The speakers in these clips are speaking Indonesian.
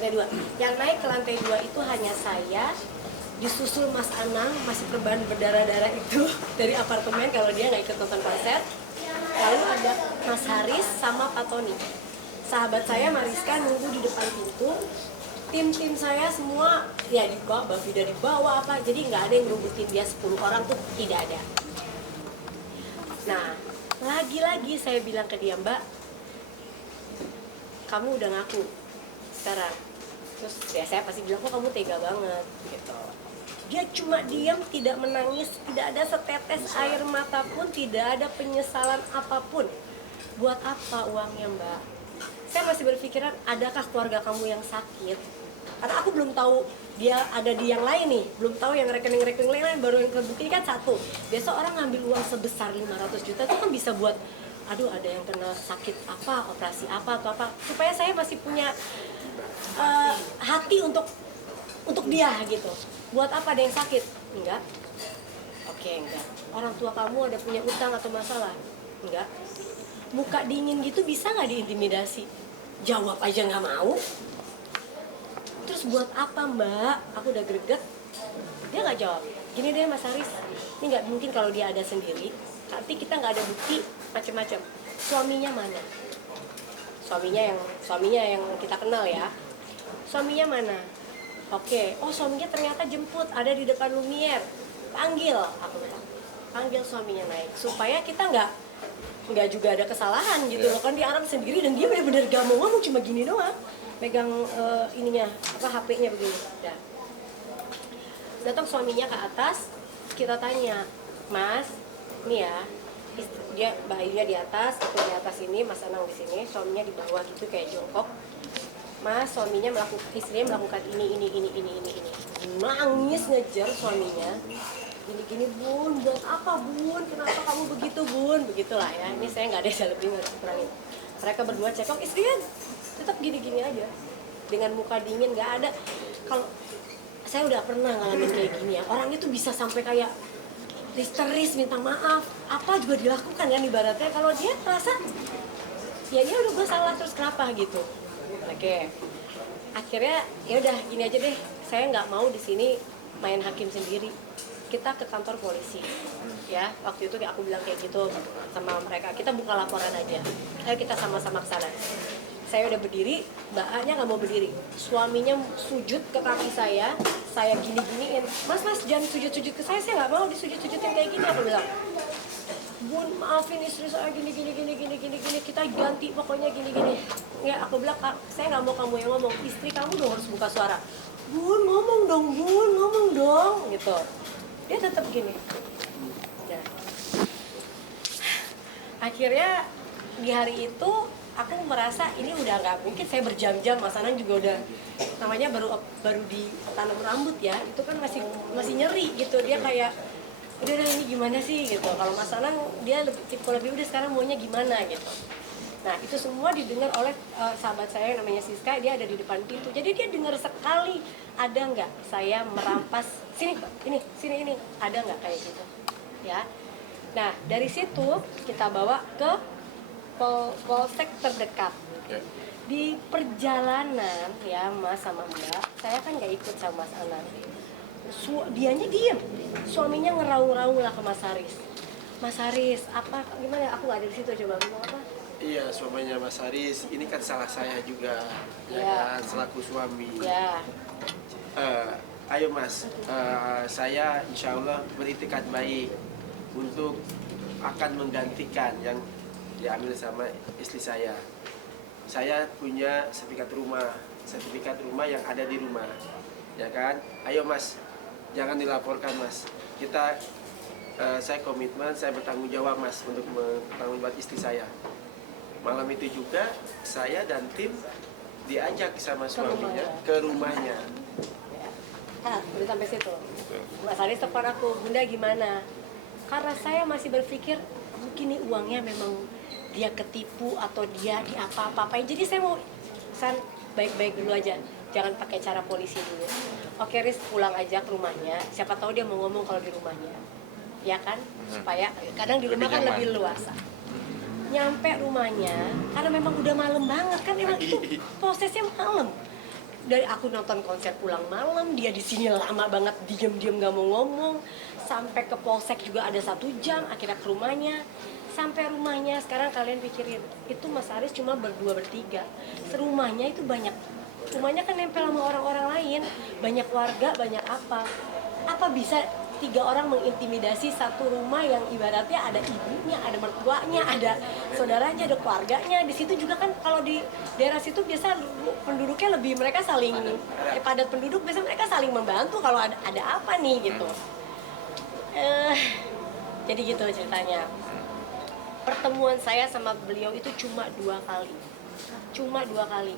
Lantai 2. Yang naik ke lantai 2 itu hanya saya, disusul Mas Anang, masih berdarah-darah itu dari apartemen kalau dia nggak ikut nonton konser. Lalu ada Mas Haris sama Pak Tony. Sahabat saya Mariska nunggu di depan pintu. Tim saya semua ya di bawah, Mbak Vida di bawah apa. Jadi nggak ada yang ngerubutin dia 10 orang tuh, tidak ada. Nah, lagi-lagi saya bilang ke dia, Mbak, kamu udah ngaku sekarang. Terus ya saya pasti bilang, kok kamu tega banget gitu. Dia cuma diam, tidak menangis, tidak ada setetes air mata pun, tidak ada penyesalan apapun. Buat apa uangnya, Mbak? Saya masih berpikiran, adakah keluarga kamu yang sakit? Karena aku belum tahu dia ada di yang lain nih, belum tahu yang rekening-rekening lain, baru yang kebukti kan satu. Biasa orang ngambil uang sebesar 500 juta itu kan bisa buat, aduh ada yang kena sakit apa, operasi apa atau apa, supaya saya masih punya hati untuk dia gitu. Buat apa ada yang sakit? Enggak. Oke, enggak. Orang tua kamu ada punya utang atau masalah? Enggak. Muka dingin gitu bisa nggak diintimidasi? Jawab aja nggak mau. Terus buat apa, Mbak? Aku udah greget. Dia nggak jawab. Gini deh Mas Haris, ini nggak mungkin kalau dia ada sendiri. Nanti kita nggak ada bukti macam-macam. Suaminya mana? Suaminya yang kita kenal ya. Suaminya mana? Oke, oh suaminya ternyata jemput, ada di depan Lumiere. Panggil, aku bilang. Panggil suaminya naik, supaya kita nggak juga ada kesalahan gitu loh. Kan dia Arab sendiri dan dia benar-benar gak mau ngomong, cuma gini doang. Megang ininya, HP-nya begini. Udah. Datang suaminya ke atas, kita tanya, Mas, ini ya, dia bayinya di atas, aku di atas ini, Mas Anang di sini, suaminya di bawah gitu kayak jongkok. Mas, istrinya melakukan ini. Nangis ngejar suaminya. Gini, Bun, buat apa Bun? Kenapa kamu begitu Bun? Begitulah ya, ini saya nggak ada yang lebih kurangin. Mereka berdua cekok, istrinya tetap gini-gini aja. Dengan muka dingin, nggak ada. Kalau saya udah pernah ngalamin kayak gini ya, orangnya tuh bisa sampai kayak histeris, minta maaf. Apa juga dilakukan kan ibaratnya. Kalau dia merasa, ya udah gue salah, terus kenapa gitu. Oke, akhirnya ya udah gini aja deh, saya nggak mau di sini main hakim sendiri, kita ke kantor polisi ya. Waktu itu aku bilang kayak gitu sama mereka, kita buka laporan aja, ayo kita sama-sama ke sana. Saya udah berdiri, Mbak A-nya nggak mau berdiri, suaminya sujud ke kaki saya gini-giniin, mas jangan sujud-sujud ke saya nggak mau disujud-sujudin kayak gini. Aku bilang, Bun, maafin istri saya gini, kita ganti pokoknya gini. Ya, aku bilang, saya nggak mau kamu yang ngomong, istri kamu dong harus buka suara. Bun, ngomong dong, gitu. Dia tetap gini. Ya. Akhirnya di hari itu aku merasa ini udah nggak mungkin, saya berjam-jam, Mas Anang juga udah, namanya baru ditanam rambut ya, itu kan masih nyeri gitu, dia kayak udah ini gimana sih gitu. Kalau Mas Anang dia lebih udah sekarang maunya gimana gitu. Nah itu semua didengar oleh sahabat saya yang namanya Siska, dia ada di depan pintu. Jadi dia dengar sekali, ada nggak saya merampas sini ada nggak kayak gitu ya. Nah dari situ kita bawa ke polsek terdekat. Di perjalanan ya Mas sama Mbak, saya kan nggak ikut sama Mas Anang. Dianya diem, suaminya ngeraung-raung lah ke Mas Haris. Mas Haris, apa gimana? Aku nggak ada di situ, coba ngomong apa? Iya, suaminya Mas Haris, ini kan salah saya juga, ya kan, selaku suami. Ya. Ayo Mas, saya insya Allah beritikad baik untuk akan menggantikan yang diambil sama istri saya. Saya punya sertifikat rumah yang ada di rumah, ya kan? Ayo Mas, jangan dilaporkan Mas. Saya komitmen, saya bertanggung jawab Mas untuk bertanggung jawab istri saya. Malam itu juga saya dan tim diajak sama suaminya ke rumahnya. Udah sampai situ. Mas Haris telepon aku, Bunda gimana? Karena saya masih berpikir mungkin ini uangnya memang dia ketipu atau dia di apa-apain. Jadi saya mau baik-baik dulu aja. Jangan pakai cara polisi dulu. Oke Riz, pulang aja ke rumahnya. Siapa tahu dia mau ngomong kalau di rumahnya, ya kan? Supaya kadang di rumah kan lebih luasa. Nyampe rumahnya, karena memang udah malam banget kan, memang itu prosesnya malam. Dari aku nonton konser pulang malam, dia di sini lama banget diem-diem nggak mau ngomong, sampai ke polsek juga ada 1 jam, akhirnya ke rumahnya. Sampai rumahnya, sekarang kalian pikirin, itu Mas Aris cuma berdua bertiga, serumahnya itu banyak, rumahnya kan nempel sama orang-orang lain, banyak warga, banyak apa bisa 3 orang mengintimidasi satu rumah yang ibaratnya ada ibunya, ada mertuanya, ada saudaranya, ada keluarganya. Di situ juga kan kalau di daerah situ biasa penduduknya lebih, mereka saling padat penduduk, biasa mereka saling membantu kalau ada apa nih gitu. Jadi gitu ceritanya. Pertemuan saya sama beliau itu cuma 2 kali. Cuma 2 kali.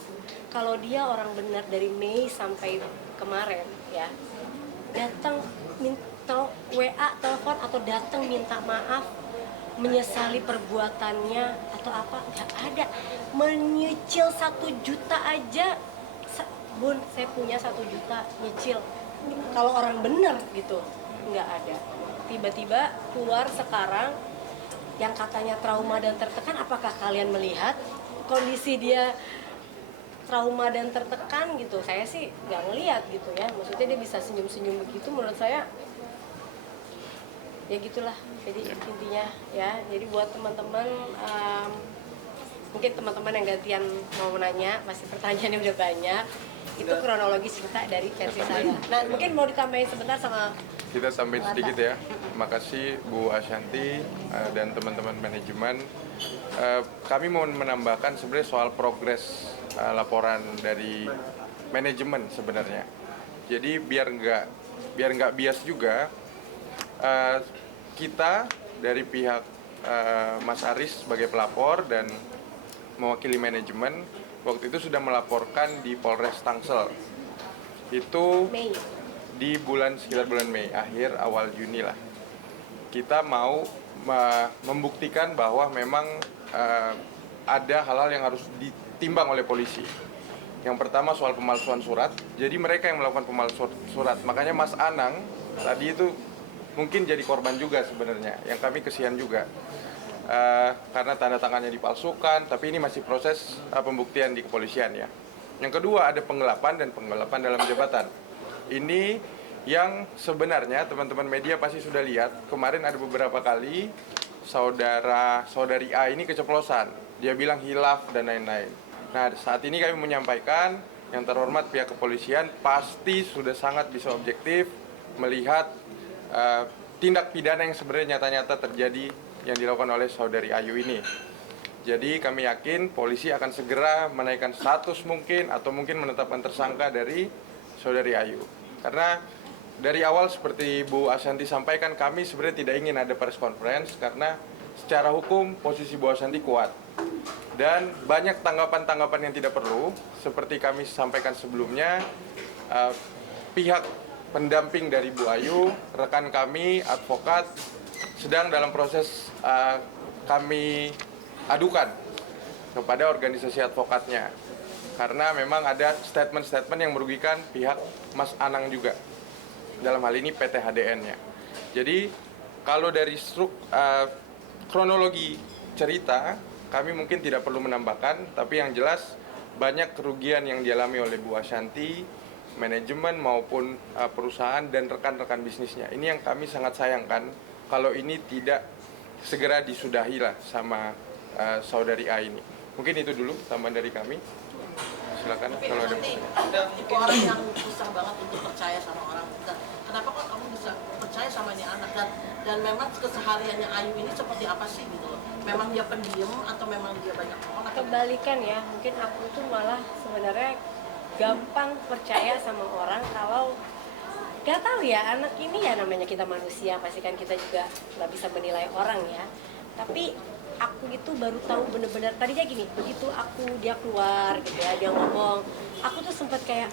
Kalau dia orang benar dari Mei sampai kemarin ya, datang minta WA, telepon atau datang minta maaf, menyesali perbuatannya atau apa, nggak ada. Menyicil 1 juta aja, Bun, saya punya 1 juta nyicil. Kalau orang bener gitu, nggak ada. Tiba-tiba keluar sekarang yang katanya trauma dan tertekan. Apakah kalian melihat kondisi dia trauma dan tertekan gitu? Saya sih nggak ngelihat gitu ya. Maksudnya dia bisa senyum-senyum begitu, menurut saya ya gitulah. Jadi intinya ya, jadi buat teman-teman, mungkin teman-teman yang gantian mau nanya, masih pertanyaannya udah banyak. Itu kronologi cerita dari versi saya. Nah, mungkin mau ditambahin sebentar sama kita tambahin sedikit ya. Terima kasih Bu Ashanti dan teman-teman manajemen. Kami mau menambahkan sebenarnya soal progres laporan dari manajemen sebenarnya. Jadi biar nggak bias juga, kita dari pihak Mas Aris sebagai pelapor dan mewakili manajemen waktu itu sudah melaporkan di Polres Tangsel. Itu Mei. di sekitar bulan Mei, akhir awal Juni lah. Kita mau membuktikan bahwa memang ada hal-hal yang harus ditimbang oleh polisi. Yang pertama soal pemalsuan surat. Jadi mereka yang melakukan pemalsuan surat. Makanya Mas Anang tadi itu mungkin jadi korban juga sebenarnya. Yang kami kesian juga. Karena tanda tangannya dipalsukan, tapi ini masih proses pembuktian di kepolisian ya. Yang kedua ada penggelapan dan penggelapan dalam jabatan. Ini yang sebenarnya teman-teman media pasti sudah lihat, kemarin ada beberapa kali saudari A ini keceplosan. Dia bilang hilaf dan lain-lain. Nah, saat ini kami menyampaikan yang terhormat pihak kepolisian pasti sudah sangat bisa objektif melihat tindak pidana yang sebenarnya nyata-nyata terjadi yang dilakukan oleh saudari Ayu ini. Jadi kami yakin polisi akan segera menaikkan status mungkin atau mungkin menetapkan tersangka dari saudari Ayu. Karena dari awal seperti Bu Ashanti sampaikan, kami sebenarnya tidak ingin ada press conference karena secara hukum posisi Bu Ashanti kuat. Dan banyak tanggapan-tanggapan yang tidak perlu, seperti kami sampaikan sebelumnya, pihak pendamping dari Bu Ayu, rekan kami, advokat, sedang dalam proses kami adukan kepada organisasi advokatnya. Karena memang ada statement-statement yang merugikan pihak Mas Anang juga. Dalam hal ini PT HDN-nya. Jadi kalau dari kronologi cerita, kami mungkin tidak perlu menambahkan, tapi yang jelas banyak kerugian yang dialami oleh Bu Ashanti, manajemen maupun perusahaan dan rekan-rekan bisnisnya. Ini yang kami sangat sayangkan kalau ini tidak segera disudahi lah sama saudari A ini. Mungkin itu dulu tambahan dari kami. Silakan kalau ada. Tipe orang yang susah banget untuk percaya sama orang. Kenapa kok kamu bisa percaya sama ini anak, dan memang kesehariannya Ayu ini seperti apa sih gitu loh? Memang dia pendiam atau memang dia banyak ngomong? Kebalikan ya, mungkin aku tuh malah sebenarnya gampang percaya sama orang kalau gak tahu ya, anak ini ya namanya kita manusia, pasti kan kita juga nggak bisa menilai orang ya. Tapi aku itu baru tahu bener-bener tadinya gini, begitu dia keluar gitu ya, dia ngomong, aku tuh sempat kayak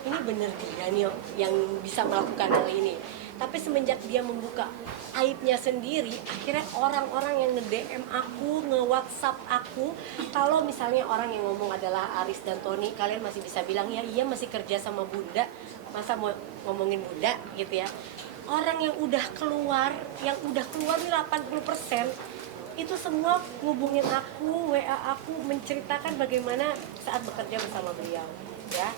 ini bener dia nih yang bisa melakukan hal ini. Tapi semenjak dia membuka aibnya sendiri, akhirnya orang-orang yang nge-DM aku, nge-WhatsApp aku, kalau misalnya orang yang ngomong adalah Aris dan Tony, kalian masih bisa bilang ya iya masih kerja sama Bunda, masa mau ngomongin Bunda gitu ya. Orang yang udah keluar nih 80%, itu semua ngubungin aku, WA aku, menceritakan bagaimana saat bekerja bersama beliau. ya.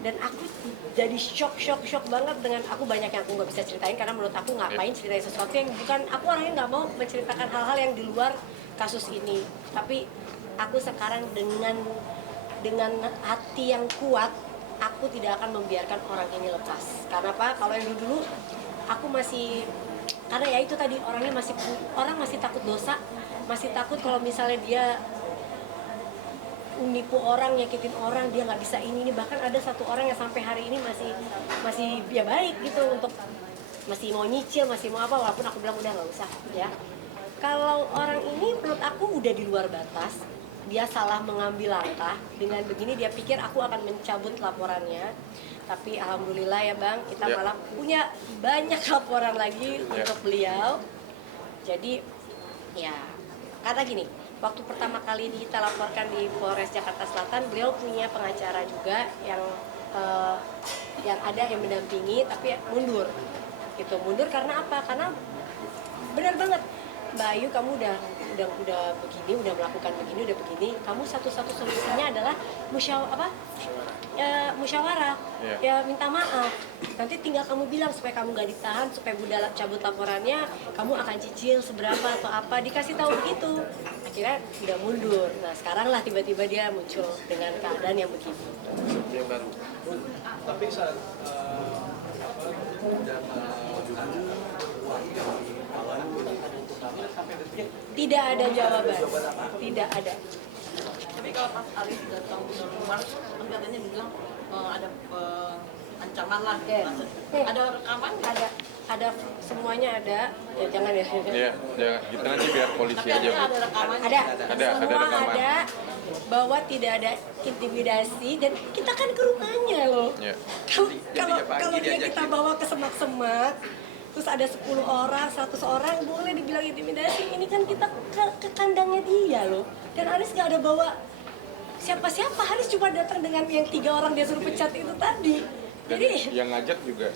Dan aku jadi shock banget dengan aku banyak yang aku nggak bisa ceritain karena menurut aku ngapain ceritain sesuatu yang bukan, aku orangnya nggak mau menceritakan hal-hal yang di luar kasus ini. Tapi aku sekarang dengan hati yang kuat, aku tidak akan membiarkan orang ini lepas. Karena apa? Kalau yang dulu aku masih, karena ya itu tadi orang masih takut dosa, masih takut kalau misalnya dia nipu orang, nyakitin orang, dia nggak bisa ini. Bahkan ada satu orang yang sampai hari ini masih ya baik gitu, untuk masih mau nyicil, masih mau apa, walaupun aku bilang udah nggak usah ya. Kalau orang ini menurut aku udah di luar batas, dia salah mengambil langkah. Dengan begini dia pikir aku akan mencabut laporannya, tapi alhamdulillah ya Bang, kita malah punya banyak laporan lagi untuk beliau. Jadi ya kata gini, waktu pertama kali kita laporkan di Polres Jakarta Selatan, beliau punya pengacara juga yang ada yang mendampingi, tapi mundur gitu. Mundur karena apa? Karena benar banget, Mbak Ayu, kamu udah begini, udah melakukan begini, udah begini, kamu satu-satu solusinya adalah musyawarah. Ya minta maaf, nanti tinggal kamu bilang supaya kamu gak ditahan, supaya Bunda cabut laporannya, kamu akan cicil seberapa atau apa, dikasih tahu begitu. Akhirnya udah mundur. Nah sekarang lah tiba-tiba dia muncul dengan keadaan yang begitu. Yang baru. Tapi saat Tidak ada jawaban, tidak ada. Tapi kalau pas Arif datang ke rumah, kan katanya bilang ada ancaman lah. Ada rekaman nggak? Ada semuanya ada. Ya jangan ya. Iya, jangan. Kita nanti biar polisi Tapi aja. ada rekaman. Ada rekaman. ada bahwa tidak ada intimidasi, dan kita kan ke rumahnya loh. Iya. Kalau dia kita bawa ke semak-semak, terus ada 10 orang, 100 orang, boleh dibilang intimidasi. Ini kan kita ke kandangnya dia loh. Dan Haris nggak ada bawa siapa-siapa. Haris cuma datang dengan yang 3 orang dia suruh pecat itu tadi. Dan Jadi yang ngajak juga.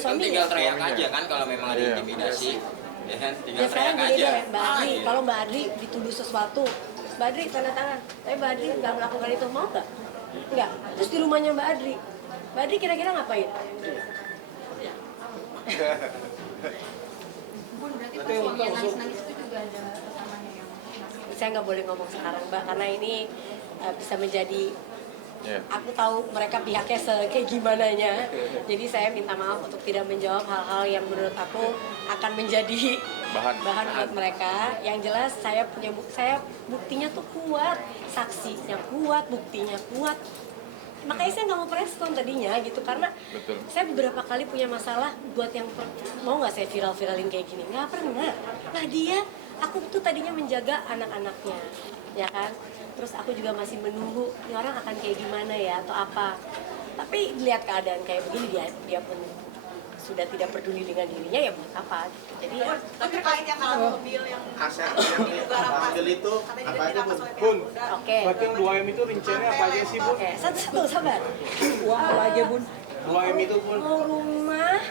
suaminya. Tinggal teriak aja kan kalau memang ada intimidasi. Ya kan, tinggal Ya sekarang teriak gini aja. deh, Mbak Adri, kalau Mbak Adri dituduh sesuatu, Mbak Adri tanda tangan, tapi Mbak Adri nggak melakukan itu, mau nggak? Nggak. Terus di rumahnya Mbak Adri kira-kira ngapain? Bun, berarti pas suaminya nangis-nangis itu juga ada rekamannya yang Saya nggak boleh ngomong sekarang Mbak, karena ini bisa menjadi, aku tahu mereka pihaknya kayak gimananya. Jadi saya minta maaf untuk tidak menjawab hal-hal yang menurut aku akan menjadi bahan buat mereka. Yang jelas saya buktinya tuh kuat, saksinya kuat, buktinya kuat. Makanya saya nggak mau preskon tadinya gitu, karena saya beberapa kali punya masalah buat yang mau nggak saya viralin kayak gini, nggak pernah. Nah aku tuh tadinya menjaga anak-anaknya, ya kan. Terus aku juga masih menunggu ini orang akan kayak gimana ya atau apa. Tapi lihat keadaan kayak begini, dia pun sudah tidak peduli dengan dirinya, ya buat apa gitu. Jadi ya, Tapi terkait yang kalau mobil yang Aset yang diambil itu apa aja Bun? Bun, oke. berarti 2M itu rinciannya apa aja sih Bun? Oke, satu sabar. Uang apa aja Bun? 2M itu Bun? Mau rumah,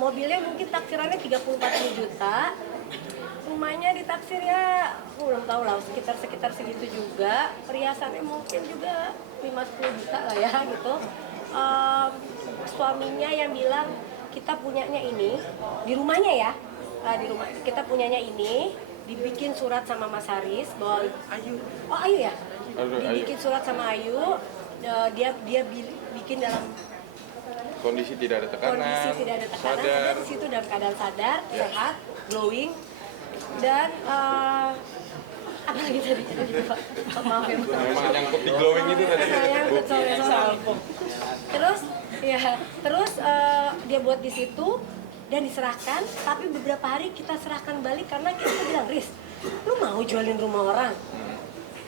mobilnya mungkin taksirannya 34 juta. Rumahnya ditaksir ya, aku belum tahu lah, sekitar segitu juga. Perhiasannya mungkin juga 50 juta lah ya gitu. Suaminya yang bilang kita punyanya ini di rumahnya ya, di rumah kita punyanya ini, dibikin surat sama Mas Haris bahwa Ayu ya, dibikin surat sama Ayu, dia bikin dalam Kondisi tidak ada tekanan, sadar, di situ dalam keadaan sadar, sehat, glowing, dan apa lagi tadi? Maaf ya. memang nyangkut di glowing itu tadi. Nyangkut, sorry. Terus dia buat di situ dan diserahkan, tapi beberapa hari kita serahkan balik karena kita bilang, Riz, lu mau jualin rumah orang?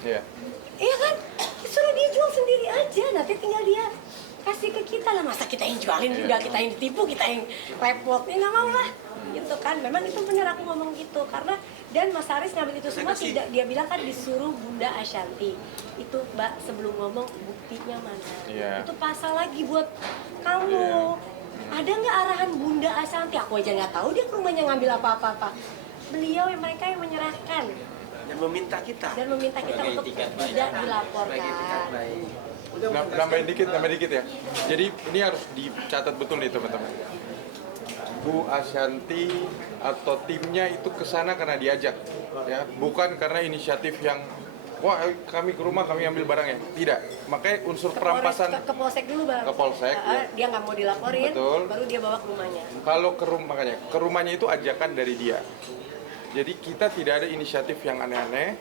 Iya. Iya kan? Suruh dia jual sendiri aja, nanti tinggal dia kasih ke kita lah. Masa kita yang jualin juga, kita yang ditipu, kita yang repot, ya nggak mau lah gitu kan. Memang itu benar, aku ngomong gitu karena, dan Mas Haris ngambil itu semua tidak, dia bilang kan disuruh Bunda Ashanti itu, Mbak, sebelum ngomong buktinya mana. Itu pasal lagi buat kamu. Ada nggak arahan Bunda Ashanti? Aku aja nggak tahu dia ke rumahnya ngambil apa-apa. Beliau mereka yang menyerahkan. dan meminta kita Sebagai untuk itikat baik. tidak sebagai itikat dilaporkan. baik. Nambahin dikit ya. Jadi ini harus dicatat betul nih teman-teman. Bu Ashanti atau timnya itu ke sana karena diajak, ya, bukan karena inisiatif yang wah kami ke rumah kami ambil barangnya. Tidak. Makanya unsur perampasan Ke polsek dulu bang. Ke polsek, ya. Dia nggak mau dilaporin, Betul. baru dia bawa ke rumahnya. kalau makanya ke rumahnya itu ajakan dari dia. Jadi kita tidak ada inisiatif yang aneh-aneh.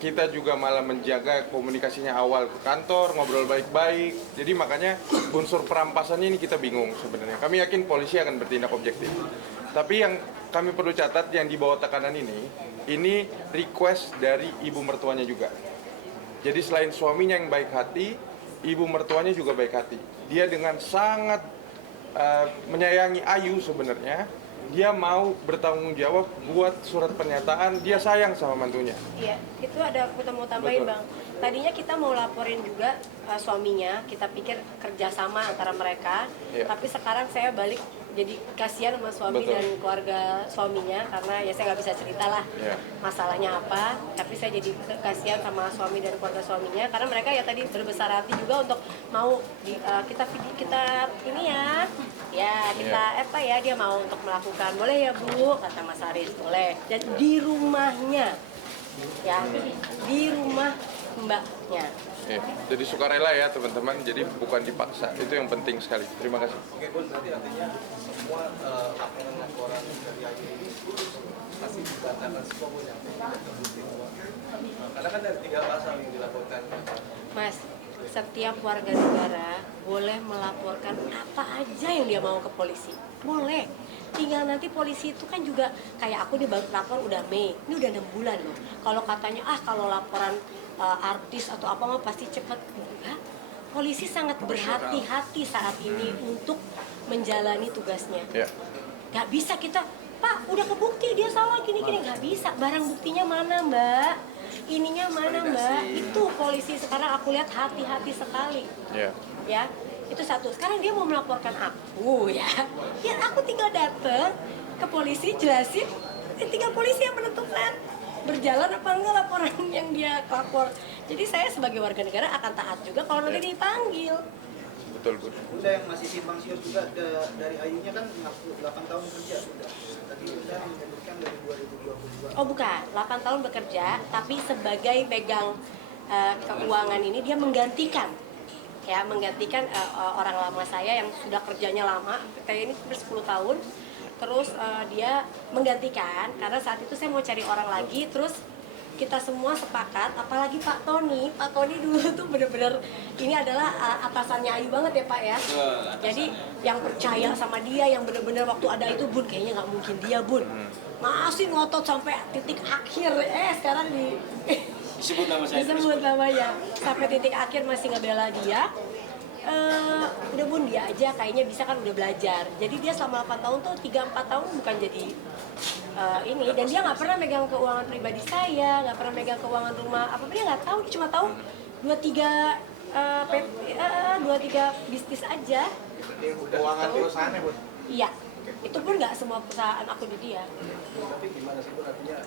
Kita juga malah menjaga komunikasinya awal ke kantor, ngobrol baik-baik. Jadi makanya unsur perampasannya ini kita bingung sebenarnya. Kami yakin polisi akan bertindak objektif. Tapi yang kami perlu catat yang di bawah tekanan ini request dari ibu mertuanya juga. Jadi selain suaminya yang baik hati, ibu mertuanya juga baik hati. Dia dengan sangat menyayangi Ayu sebenarnya. Dia mau bertanggung jawab buat surat pernyataan, dia sayang sama mantunya. Iya, itu ada kita mau tambahin Betul. bang. Tadinya kita mau laporin juga suaminya, kita pikir kerjasama antara mereka. Iya. Tapi sekarang saya balik jadi kasihan sama suami Betul. dan keluarga suaminya karena ya saya nggak bisa cerita lah Iya. masalahnya apa. Tapi saya jadi kasihan sama suami dan keluarga suaminya karena mereka ya tadi berbesar hati juga untuk mau kita ini ya kita dia mau untuk melakukan boleh ya Bu kata Mas Haris boleh dan di rumahnya ya di rumah mbaknya. Ya, jadi sukarela ya teman-teman, jadi bukan dipaksa. Itu yang penting sekali. Terima kasih. Oke Bun, berarti artinya semua laporan dari Ayu ini masih dibatalkan semua Bun yang tidak terbukti bahwa karena kan dari 3 pasal yang dilaporkan. Mas, setiap warga negara boleh melaporkan apa aja yang dia mau ke polisi. Boleh. Tinggal nanti polisi itu kan juga kayak aku nih baru lapor udah Mei. Ini udah 6 bulan loh. Kalau katanya kalau laporan artis atau apa mah pasti cepet. Enggak. Polisi sangat berhati-hati saat ini untuk menjalani tugasnya. Ya. Gak bisa kita, Pak udah kebukti dia salah gini-gini. Gak bisa. Barang buktinya mana Mbak? Ininya mana Mbak? Itu polisi sekarang aku lihat hati-hati sekali. Ya. Ya, itu satu. Sekarang dia mau melaporkan aku ya aku tinggal datang ke polisi jelasin, tinggal polisi yang menentukan berjalan apa enggak laporan yang dia lapor. Jadi saya sebagai warga negara akan taat juga kalau nanti dipanggil. Betul, Bu. Bunda yang masih simpang siur juga dari Ayunya kan 8 tahun kerja sudah. Tadi Bunda menyebutkan dari 2022. Oh bukan, 8 tahun bekerja tapi sebagai pegang keuangan ini dia menggantikan orang lama saya yang sudah kerjanya lama kayak ini 10 tahun. Terus dia menggantikan karena saat itu saya mau cari orang lagi, terus kita semua sepakat, apalagi Pak Tony dulu tuh bener-bener ini adalah atasannya Ayu banget ya Pak ya. Jadi yang percaya sama dia, yang bener-bener waktu ada itu Bun kayaknya nggak mungkin dia Bun, masih ngotot sampai titik akhir. Sekarang Disebut nama saya. disebut namanya sampai titik akhir masih ngebela dia. Udah Bun dia aja kayaknya bisa kan udah belajar. Jadi dia selama 8 tahun tuh 3-4 tahun bukan jadi ini, dan dia nggak pernah megang keuangan pribadi saya, nggak pernah megang keuangan rumah apa dia nggak tahu, dia cuma tahu 2-3 bisnis aja. Keuangan perusahaan ya, Bu? Iya, itu pun nggak semua perusahaan aku di dia. Tapi gimana sih Bun, artinya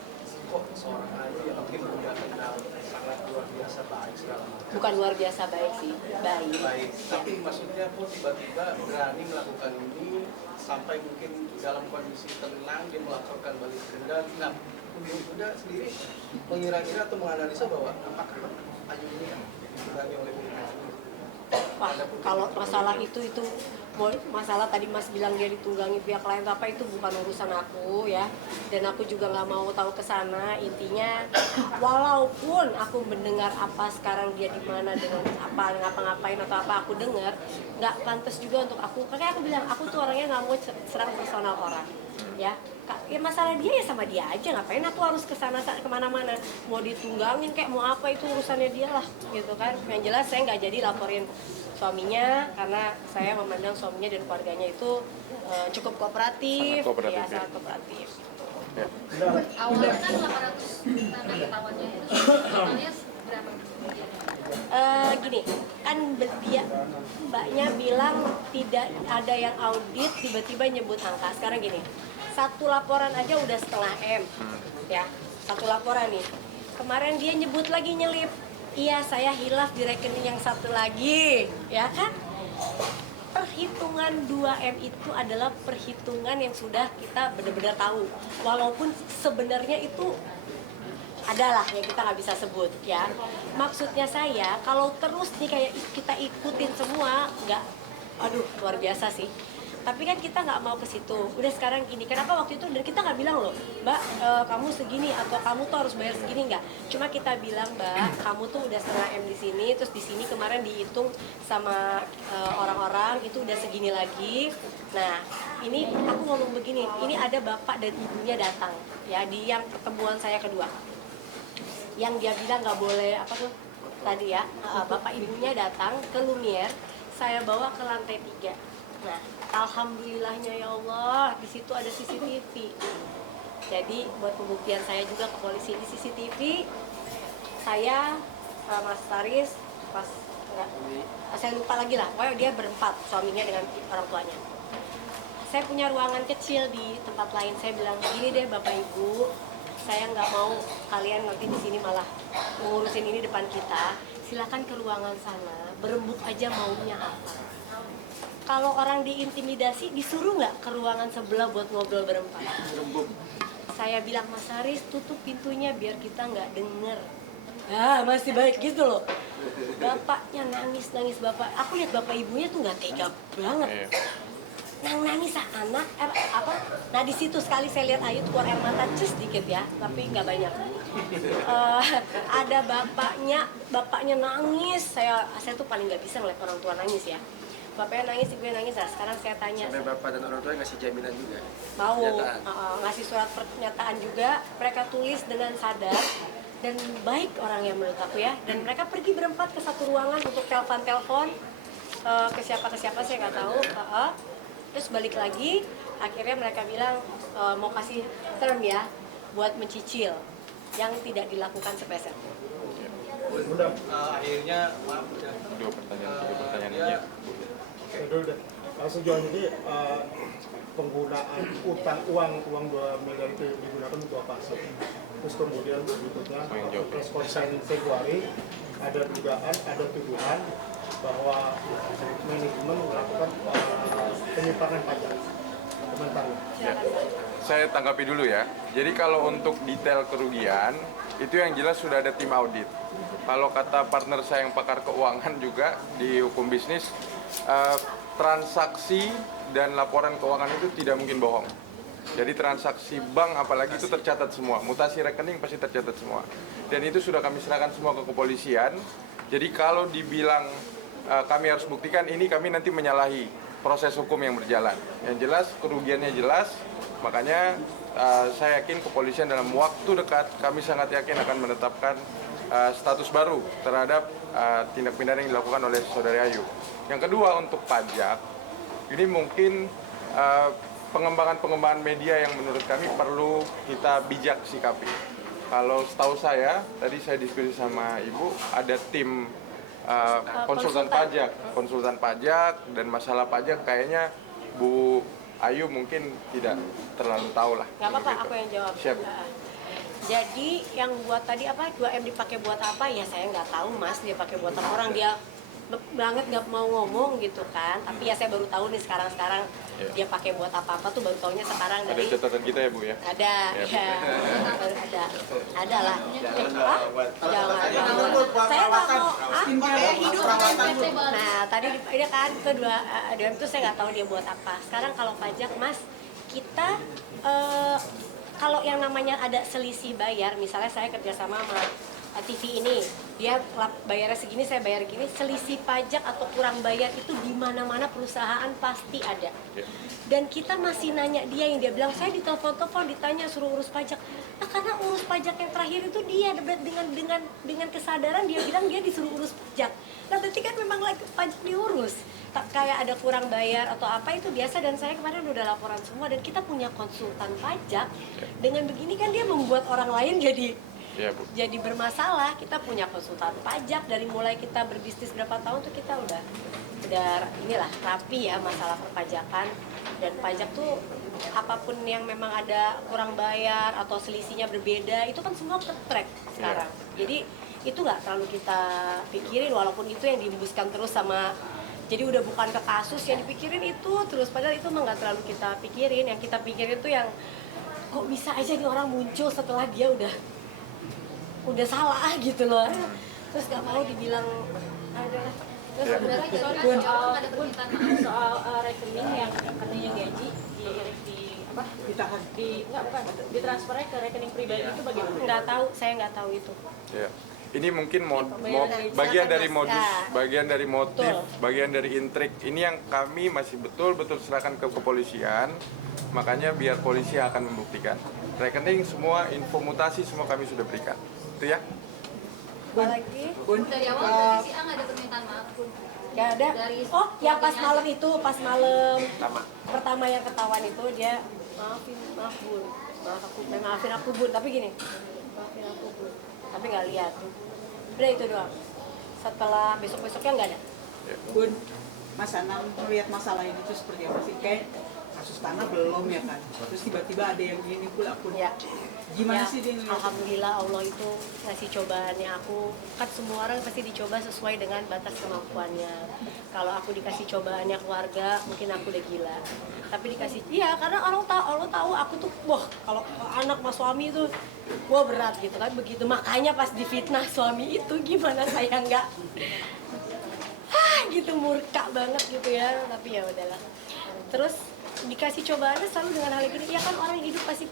kok seorang Ayu yang mungkin udah kenal sangat luar biasa baik segala macam. Bukan luar biasa baik sih, baik. Baik, tapi maksudnya kok tiba-tiba berani melakukan ini sampai mungkin dalam kondisi tenang dia melaporkan balik dendam. Nah, Bunda sendiri mengira-kira atau menganalisa bahwa apakah Ayu ini diberani oleh Bunda? Wah, kalau masalah itu masalah tadi Mas bilang dia ditunggangi pihak lain apa itu bukan urusan aku ya, dan aku juga nggak mau tahu ke sana. Intinya walaupun aku mendengar apa sekarang dia di mana dengan apa ngapa-ngapain atau apa aku dengar, nggak pantas juga untuk aku. Kayak aku bilang aku tuh orangnya nggak mau serang personal orang ya. Masalah dia ya sama dia aja, ngapain aku harus kesana kemana-mana, mau ditunggangin kayak mau apa itu urusannya dia lah gitu kan. Yang jelas saya nggak jadi laporin suaminya karena saya memandang suaminya dan keluarganya itu cukup kooperatif, sangat kooperatif. Ya. Awalnya kan 800 juta ketahuannya itu totalnya berapa? Gini, kan mbaknya bilang tidak ada yang audit, tiba-tiba nyebut angka. Sekarang gini, satu laporan aja udah 1,5 M ya, satu laporan nih. Kemarin dia nyebut lagi nyelip. Iya, saya hilaf di rekening yang satu lagi, ya kan? Perhitungan 2M itu adalah perhitungan yang sudah kita benar-benar tahu. Walaupun sebenarnya itu adalah yang kita nggak bisa sebut ya. Maksudnya saya kalau terus nih kayak kita ikutin semua, nggak, aduh luar biasa sih. Tapi kan kita nggak mau ke situ. Udah sekarang gini, kenapa waktu itu dan kita nggak bilang loh, Mbak kamu segini atau kamu tuh harus bayar segini, nggak. Cuma kita bilang, Mbak kamu tuh udah setengah M di sini, terus di sini kemarin dihitung sama orang-orang itu udah segini lagi. Nah ini aku ngomong begini, ini ada bapak dan ibunya datang ya di yang pertemuan saya kedua. Yang dia bilang nggak boleh apa tuh tadi ya, bapak ibunya datang ke Lumiere, saya bawa ke lantai 3. Nah, alhamdulillahnya ya Allah, di situ ada CCTV. Jadi buat pembuktian saya juga ke polisi di CCTV, saya Mas Taris pas enggak, saya lupa lagi lah, pokoknya dia berempat, suaminya dengan orang tuanya. Saya punya ruangan kecil di tempat lain, saya bilang gini deh Bapak Ibu, saya nggak mau kalian nanti di sini malah ngurusin ini depan kita. Silakan ke ruangan sana, berembuk aja maunya apa. Kalau orang diintimidasi, disuruh nggak ke ruangan sebelah buat ngobrol berempat? Saya bilang, Mas Haris, tutup pintunya biar kita nggak denger. Ah, masih baik gitu loh. Bapaknya nangis bapak. Aku lihat bapak ibunya tuh nggak tega banget. Yang nangis anak, apa? Nah di situ sekali saya lihat Ayu keluar air mata sedikit ya, tapi nggak banyak. Ada bapaknya nangis. Saya tuh paling nggak bisa ngeliat orang tua nangis ya. Bapaknya nangis, ibunya nangis. Nah, sekarang saya tanya. Sampai bapak dan orang tua ngasih jaminan juga. Mau ngasih surat pernyataan juga. Mereka tulis dengan sadar dan baik orang yang menurut aku ya. Dan mereka pergi berempat ke satu ruangan untuk telepon ke siapa saya nggak tahu. Terus balik lagi. Akhirnya mereka bilang mau kasih term ya buat mencicil yang tidak dilakukan sepeser. Akhirnya maaf udah Dua pertanyaan, tiga pertanyaan ya, aja. Langsung sejauh ini penggunaan uang 2 miliar itu digunakan untuk apa sih? Terus kemudian berikutnya press conference Februari ada dugaan, ada tuduhan bahwa manajemen melakukan penyimpangan pajak. Komentarnya. Ya. Saya tanggapi dulu ya. Jadi kalau untuk detail kerugian itu yang jelas sudah ada tim audit. Kalau kata partner saya yang pakar keuangan juga di hukum bisnis, transaksi dan laporan keuangan itu tidak mungkin bohong. Jadi transaksi bank apalagi itu tercatat semua, mutasi rekening pasti tercatat semua. Dan itu sudah kami serahkan semua ke kepolisian. Jadi kalau dibilang kami harus buktikan ini, kami nanti menyalahi proses hukum yang berjalan. Yang jelas kerugiannya jelas, makanya saya yakin kepolisian dalam waktu dekat kami sangat yakin akan menetapkan status baru terhadap tindak pidana yang dilakukan oleh saudari Ayu. Yang kedua untuk pajak, ini mungkin pengembangan media yang menurut kami perlu kita bijak sikapi. Kalau setahu saya, tadi saya diskusi sama Ibu, ada tim konsultan pajak dan masalah pajak kayaknya Bu Ayu mungkin tidak terlalu tahu lah. Nggak apa-apa, aku yang jawab. Siap. Jadi yang buat tadi apa 2M dipakai buat apa ya saya nggak tahu Mas, dia pakai buat apa, orang dia banget nggak mau ngomong gitu kan, tapi ya saya baru tahu nih sekarang dia pakai buat apa tuh baru tahunya sekarang dari Ada catatan kita ya Bu ya? ada ya, ada lah. Jangan saya nggak mau saya hidup. Nah tadi ini kan kedua itu saya nggak tahu dia buat apa. Sekarang kalau pajak Mas, kita kalau yang namanya ada selisih bayar, misalnya saya kerjasama sama TV ini, dia bayarnya segini, saya bayar gini, selisih pajak atau kurang bayar itu di mana-mana perusahaan pasti ada. Dan kita masih nanya dia, yang dia bilang saya ditelepon-telepon ditanya suruh urus pajak. Nah, karena urus pajak yang terakhir itu dia dengan kesadaran dia bilang dia disuruh urus pajak. Nah, berarti kan memang lagi pajak diurus. Tak kayak ada kurang bayar atau apa itu biasa, dan saya kemarin udah laporan semua dan kita punya konsultan pajak. Dengan begini kan dia membuat orang lain jadi Iya, Bu. jadi bermasalah. Kita punya konsultan pajak, dari mulai kita berbisnis berapa tahun tuh kita udah inilah rapi ya masalah perpajakan. Dan pajak tuh apapun yang memang ada kurang bayar atau selisihnya berbeda, itu kan semua ke-track sekarang. Jadi itu nggak terlalu kita pikirin, walaupun itu yang dihembuskan terus sama, jadi udah bukan ke kasus yang dipikirin itu terus, padahal itu mah nggak terlalu kita pikirin. Yang kita pikirin tuh yang kok bisa aja nih orang muncul setelah dia udah salah gitu loh, terus nggak mau dibilang ada. Terus sebenarnya soal ada permintaan maaf soal rekening yang katanya gaji di transfernya ke rekening pribadi itu bagaimana? Nggak tahu, saya nggak tahu itu. Ya. Ini mungkin bagian dari modus, bagian dari motif, bagian dari intrik. Ini yang kami masih betul-betul serahkan ke kepolisian. Makanya biar polisi akan membuktikan. Rekening semua, info mutasi semua kami sudah berikan. Itu ya. Apalagi? Dari awal dari si A nggak ada permintaan maaf, Bun. Nggak ada. Oh, ya pas malam itu, pas malam pertama yang ketahuan itu dia maaf Bun, maafin aku Bun, tapi gini, maafin aku Bun, tapi nggak lihat. Udah itu doang. Setelah besoknya nggak ada. Bun, Mas Anang melihat masalah ini tuh seperti apa sih? Kayak kasus tanah belum ya kan? Terus tiba-tiba ada yang gini pula pun. Ya. Gimana Ya, sih dia ngeliat? Alhamdulillah Allah itu ngasih cobaannya aku. Kan semua orang pasti dicoba sesuai dengan batas kemampuannya. Kalau aku dikasih cobaannya keluarga, mungkin aku udah gila. Tapi dikasih, iya karena Allah tahu aku tuh, wah kalau anak sama suami itu, wah berat gitu kan begitu. Makanya pas difitnah suami itu gimana saya nggak, gitu murka banget gitu ya. Tapi ya udahlah. Terus dikasih cobaannya selalu dengan hal yang gini. Ya kan orang hidup pasti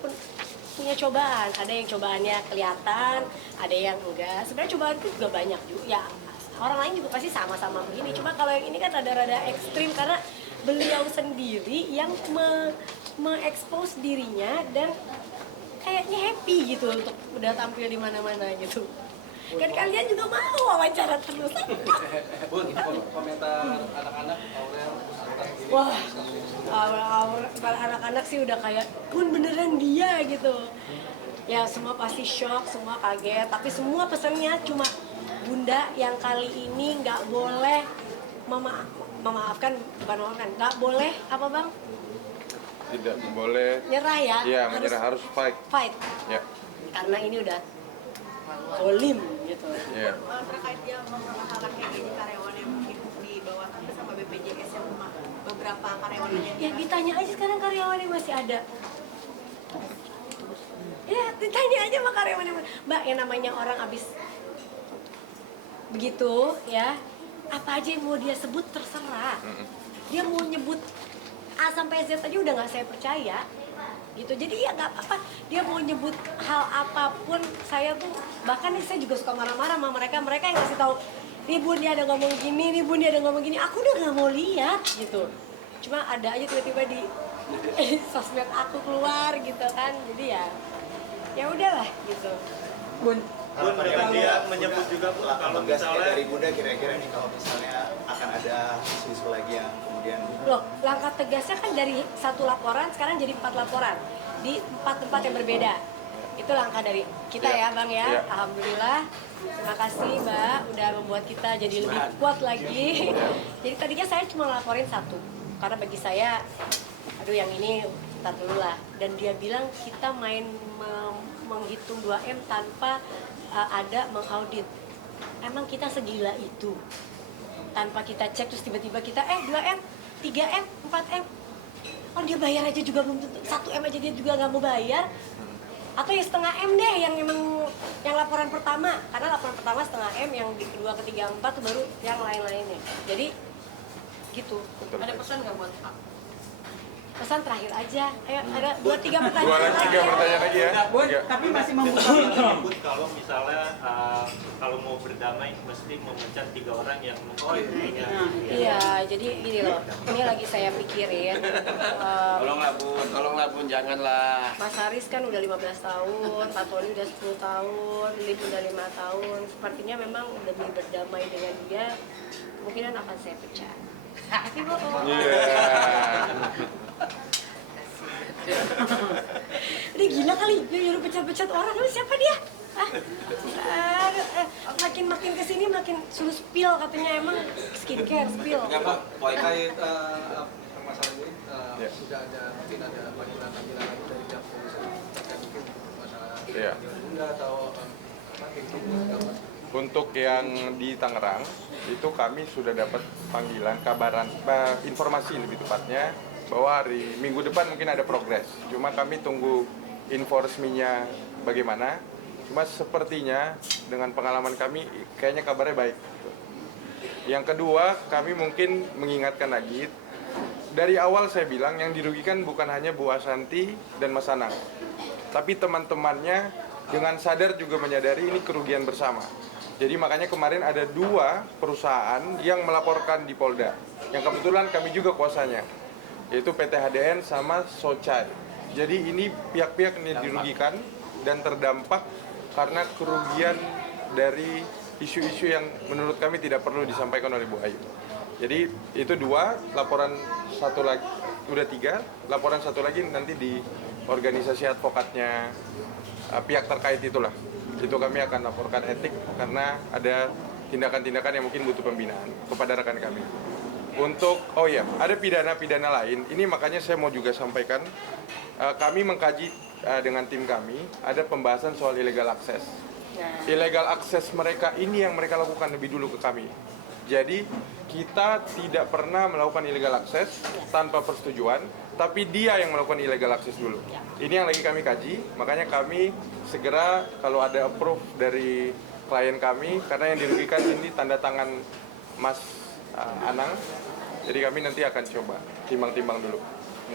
punya cobaan. Ada yang cobaannya kelihatan, ada yang enggak. Sebenarnya cobaan itu juga banyak juga. Ya orang lain juga pasti sama-sama begini. Cuma kalau yang ini kan rada-rada ekstrim karena beliau sendiri yang me-expose dirinya dan kayaknya happy gitu untuk udah tampil di mana-mana gitu. Kan kalian juga mau wawancara terus. Bun, komentar anak-anak Aurel Wah, anak-anak sih udah kayak, Bun beneran dia gitu. Ya semua pasti shock, semua kaget. Tapi semua pesannya cuma, Bunda yang kali ini nggak boleh memaafkan, nggak boleh apa bang? Tidak boleh. Nyerah ya? Iya, menyerah, harus fight. Fight. Ya. Karena ini udah zolim gitu. Iya. Terkait dia mempermasalahkan kayak gini karyawan yang mungkin di bawah tapi sama BPJS yang beberapa karyawannya. Ya ditanya aja sekarang karyawannya masih ada. Ya ditanya aja sama karyawannya, Mbak yang namanya orang abis begitu ya, apa aja yang mau dia sebut terserah. Dia mau nyebut A sampai Z aja udah nggak saya percaya gitu. Jadi ya nggak apa-apa, dia mau nyebut hal apapun. Saya tuh bahkan nih saya juga suka marah-marah sama mereka yang ngasih tahu, nih Bun dia ada ngomong gini, nih Bun dia ada ngomong gini. Aku udah nggak mau lihat gitu. Cuma ada aja tiba-tiba di sosmed aku keluar gitu kan. Jadi ya udahlah gitu. Bun, dia menyebut juga Bu, kalau misalnya dari Bunda kira-kira nih kalau misalnya akan ada isu lagi yang kemudian Loh, langkah tegasnya kan dari 1 laporan sekarang jadi 4 laporan di 4 tempat yang berbeda. Itu langkah dari kita ya Bang ya. Alhamdulillah. Terima kasih Mbak udah membuat kita jadi lebih kuat lagi. Jadi tadinya saya cuma laporin 1 karena bagi saya aduh yang ini ntar dulu lah. Dan dia bilang kita main menghitung 2M tanpa ada mengaudit. Emang kita segila itu? Tanpa kita cek terus tiba-tiba kita 2M, 3M, 4M. Oh dia bayar aja juga belum tentu. 1M aja dia juga nggak mau bayar. Atau ya setengah M deh yang memang yang laporan pertama. Karena laporan pertama setengah M, yang di kedua, ketiga, 4 tuh baru yang lain-lainnya. Jadi gitu. Ada pesan nggak buat Pak? Pesan terakhir aja. Ayo ada 2-3 Dua pertanyaan lagi, 3 pertanyaan lagi ya. Bun, Tiga. tapi masih membuka. Menyebut kalau misalnya kalau mau berdamai mesti memecat 3 orang yang punya. Iya, jadi gini loh. Ini lagi saya pikirin. Tolonglah Bun, janganlah. Mas Haris kan udah 15 tahun, Pak Tony udah 10 tahun, Lip udah 5 tahun. Sepertinya memang demi berdamai dengan dia, kemungkinan akan saya pecat. Tapi bohong. Ini gila kali, dia nyuruh pecat-pecat orang. Lalu siapa dia? Makin kesini makin suruh spill katanya, emang skincare spill. Enggak Pak, Terkait masalah ini sudah ada mungkin ada panggilan lagi dari pihak polisi terkait mungkin masalah bunda atau apa. Untuk yang di Tangerang itu kami sudah dapat panggilan kabaran informasi lebih tepatnya bahwa hari Minggu depan mungkin ada progres. Cuma kami tunggu info resminya bagaimana. Cuma sepertinya dengan pengalaman kami kayaknya kabarnya baik. Yang kedua, kami mungkin mengingatkan lagi, dari awal saya bilang yang dirugikan bukan hanya Bu Asanti dan Mas Anang, tapi teman-temannya dengan sadar juga menyadari ini kerugian bersama. Jadi makanya kemarin ada 2 perusahaan yang melaporkan di Polda, yang kebetulan kami juga kuasanya, yaitu PT HDN sama Socai. Jadi ini pihak-pihak ini dirugikan dan terdampak karena kerugian dari isu-isu yang menurut kami tidak perlu disampaikan oleh Bu Ayu. Jadi itu 2, laporan satu lagi, udah 3, laporan satu lagi nanti di organisasi advokatnya pihak terkait itulah. Itu kami akan laporkan etik karena ada tindakan-tindakan yang mungkin butuh pembinaan kepada rekan kami. Untuk, ada pidana-pidana lain, ini makanya saya mau juga sampaikan, kami mengkaji dengan tim kami, ada pembahasan soal illegal access. Illegal access mereka ini yang mereka lakukan lebih dulu ke kami. Jadi kita tidak pernah melakukan illegal access tanpa persetujuan, tapi dia yang melakukan illegal access dulu. Ini yang lagi kami kaji, makanya kami segera kalau ada approve dari klien kami, karena yang dirugikan ini tanda tangan Mas Anang, jadi kami nanti akan coba timbang-timbang dulu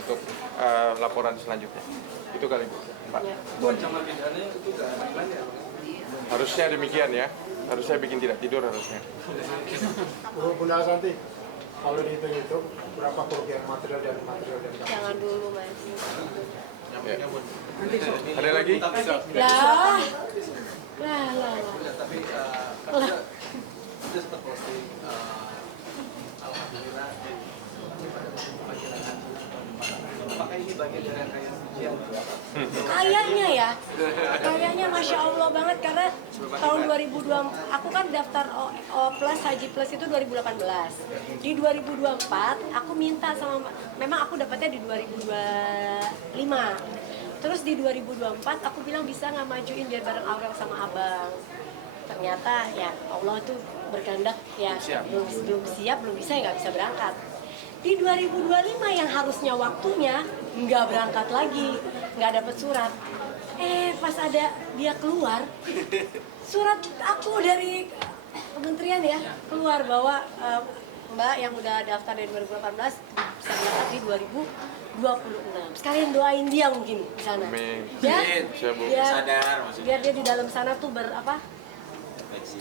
untuk laporan selanjutnya. Itu kali Bu, Pak. Ancaman pidananya itu nggak ringan ya? Harusnya demikian ya. Harusnya bikin tidak tidur harusnya. Bunda Asanti, kalau dihitung-hitung berapa kerugian material dan Jangan dulu Mas. Ya. Ada lagi? Lah. Tapi kan kita sempat posting alhamdulillah apakah ini bagian dari rangkaian ujian? Kayaknya Masya Allah banget, karena tahun 2002 aku kan daftar O plus Haji Plus itu 2018. Di 2024 aku minta sama, memang aku dapatnya di 2025. Terus di 2024 aku bilang bisa nggak majuin biar bareng Aurel sama Abang. Ternyata ya Allah tuh berkehendak ya, belum siap, belum bisa, ya nggak bisa berangkat. Di 2025 yang harusnya waktunya nggak berangkat lagi, nggak dapet surat. Pas ada dia keluar, surat aku dari kementerian ya keluar bahwa Mbak yang udah daftar dari 2018 bisa berangkat di 2026. Sekalian doain dia mungkin di sana. Ya, biar dia di dalam sana tuh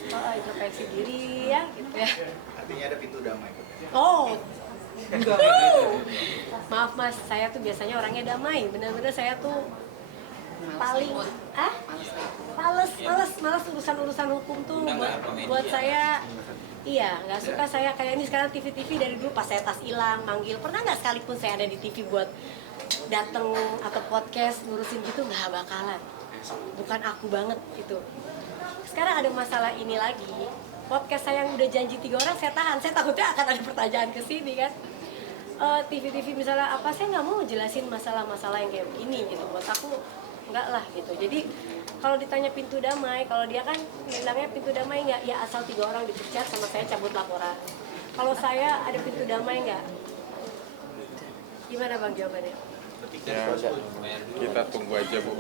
introspeksi diri ya gitu ya. Artinya ada pintu damai. Oh, maaf Mas, saya tuh biasanya orangnya damai. Benar-benar saya tuh paling males urusan hukum tuh buat saya. Iya, nggak suka saya kayak ini sekarang TV dari dulu pas saya tas hilang manggil, pernah nggak sekalipun saya ada di TV buat dateng atau podcast ngurusin gitu, nggak bakalan. Bukan aku banget gitu. Sekarang ada masalah ini lagi. Podcast saya yang udah janji 3 orang saya tahan, saya takutnya akan ada pertanyaan ke sini kan. TV misalnya apa, saya nggak mau jelasin masalah-masalah yang kayak begini gitu. Buat aku enggak lah gitu. Jadi kalau ditanya pintu damai, kalau dia kan bilangnya pintu damai nggak, ya asal 3 orang dipecat sama saya cabut laporan. Kalau saya ada pintu damai nggak? Gimana Bang jawabannya? Ya, kita tunggu aja Bu.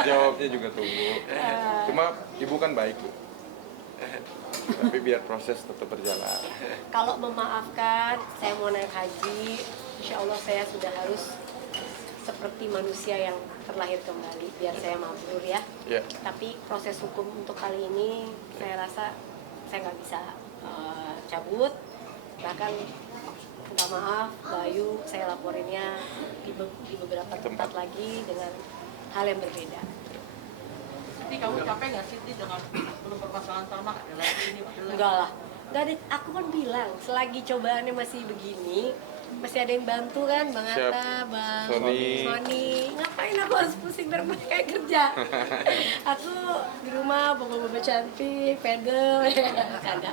Jawabnya juga tunggu. Cuma Ibu kan baik Bu. Tapi biar proses tetap berjalan. Kalau memaafkan, saya mau naik haji, insya Allah saya sudah harus seperti manusia yang terlahir kembali, biar saya mabrur ya. Tapi proses hukum untuk kali ini saya rasa saya nggak bisa cabut. Bahkan minta maaf, Bayu saya laporinnya di beberapa tempat lagi dengan hal yang berbeda. Jadi kamu capek nggak sih dengan belum permasalahan tanah ada lagi ini? Enggak lah, nggak ada. Aku kan bilang selagi cobaannya masih begini, masih ada yang bantu kan, Bang Siap. Atta, Bang Sony. Ngapain aku harus pusing bener-bener kayak kerja? Aku di rumah bobo-bobo cantik, pedel, canda.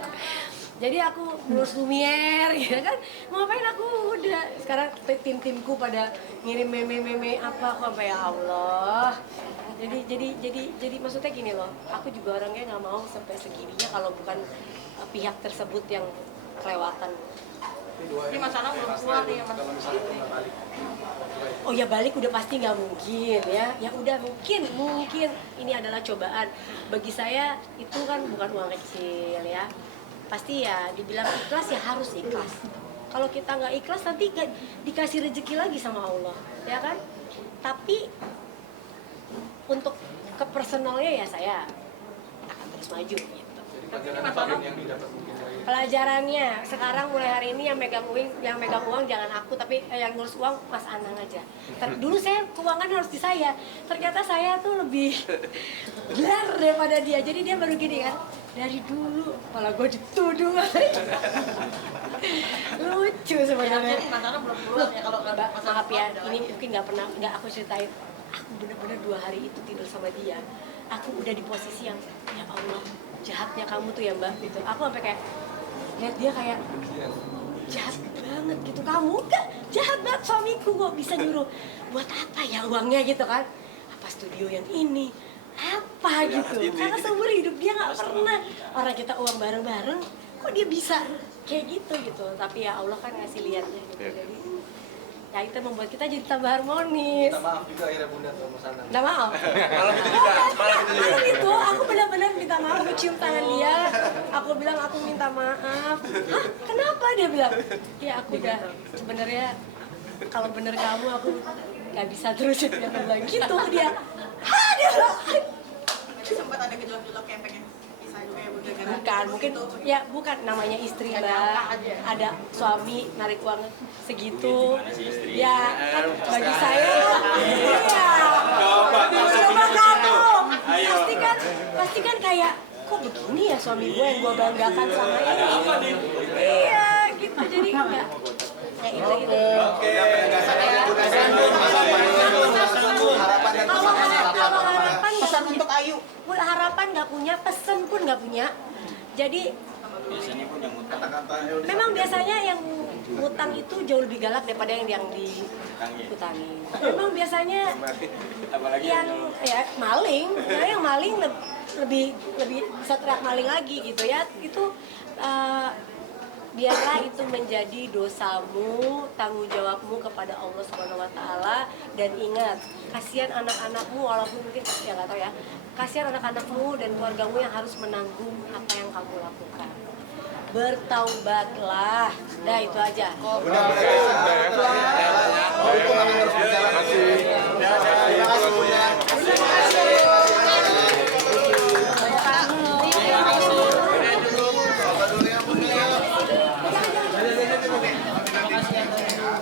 Jadi aku ngurus Lumiere, gitu kan. Ngapain aku udah sekarang tim-timku pada ngirim meme-meme apa, aku sampai ya Allah. Jadi maksudnya gini loh, aku juga orangnya nggak mau sampai segininya kalau bukan pihak tersebut yang kelewatan. Ini Mas Anang belum keluar nih ya Mas. Oh ya balik udah pasti nggak mungkin ya. Ya udah mungkin ini adalah cobaan. Bagi saya itu kan bukan uang kecil ya. Pasti ya dibilang ikhlas ya harus ikhlas. Kalau kita nggak ikhlas nanti gak dikasih rezeki lagi sama Allah, ya kan? Tapi untuk ke personalnya ya saya akan terus maju gitu. Pelajarannya sekarang mulai hari ini yang megang uang jangan aku, tapi yang ngurus uang Mas Anang aja. Dulu saya keuangan harus di saya, ternyata saya tuh lebih gelar daripada dia. Jadi dia baru gini kan, dari dulu malah gue dituduh. Lucu sebenarnya. Mas Anang belum keluar ya kalau Maaf ya, ini mungkin nggak aku ceritain. Aku benar-benar 2 hari itu tidur sama dia. Aku udah di posisi yang ya Allah jahatnya kamu tuh ya Mbak gitu. Aku sampai kayak lihat dia kayak jahat banget gitu, kamu kan jahat banget, suamiku kok bisa nyuruh buat apa ya uangnya gitu kan, apa studio yang ini apa gitu, karena seumur hidup dia nggak pernah orang kita uang bareng-bareng kok dia bisa kayak gitu. Tapi ya Allah kan ngasih lihatnya gitu. Jadi ya itu membuat kita jadi tambah harmonis. Minta maaf juga akhirnya Bunda ke Mas Anang. Minta maaf. Malam itu aku benar-benar minta maaf, aku cium tangan dia. Aku bilang aku minta maaf. Hah? Kenapa dia bilang? Ya aku udah sebenarnya kalau bener kamu aku nggak bisa terus dia bilang gitu dia. Hah dia bilang. Berarti sempat ada gejolak-gejolak kayak pengen pisah juga ya Bunda gara-gara Bukan, mungkin ya bukan namanya istri Mbak. Ada suami narik uang segitu. Ya kan bagi saya iya. Coba kamu. Pasti kan kayak kok begini ya suami gue yang gue banggakan sama ini. Iya gitu jadi enggak. Ya itu gitu. Oke, Kalau harapan Pesan untuk Ayu. harapan nggak punya, pesen pun nggak punya. Jadi Biasanya pun yang utang. memang biasanya yang utang itu jauh lebih galak daripada yang diutangi. Memang biasanya yang ya maling, yang maling lebih bisa teriak maling lagi gitu ya. Itu biarlah itu menjadi dosamu, tanggung jawabmu kepada Allah Subhanahu wa taala, dan ingat, kasihan anak-anakmu walaupun mungkin ya nggak tahu ya. Kasihan anak-anakmu dan keluargamu yang harus menanggung apa yang kamu lakukan. Bertaubatlah. Nah, itu aja.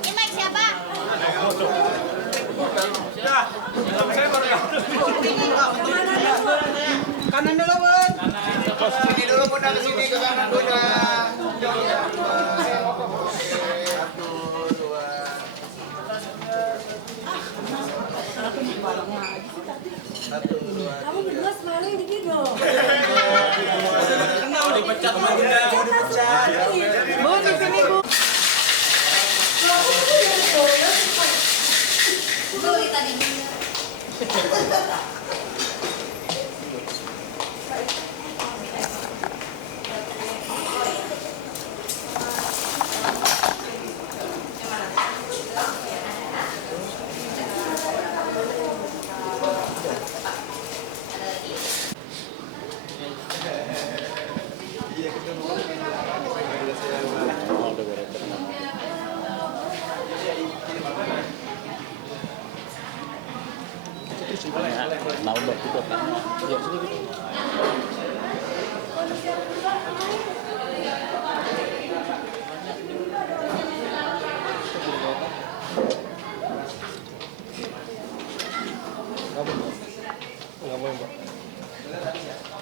Ini mic siapa? Kanan dulu, Bun. Sini dulu Bunda, ke sini ke kanan Bunda. Kamu berdua smiling dikit dong. Dipecat sama Bunda. Bu, di sini, Bu. Nggak boleh, Mbak.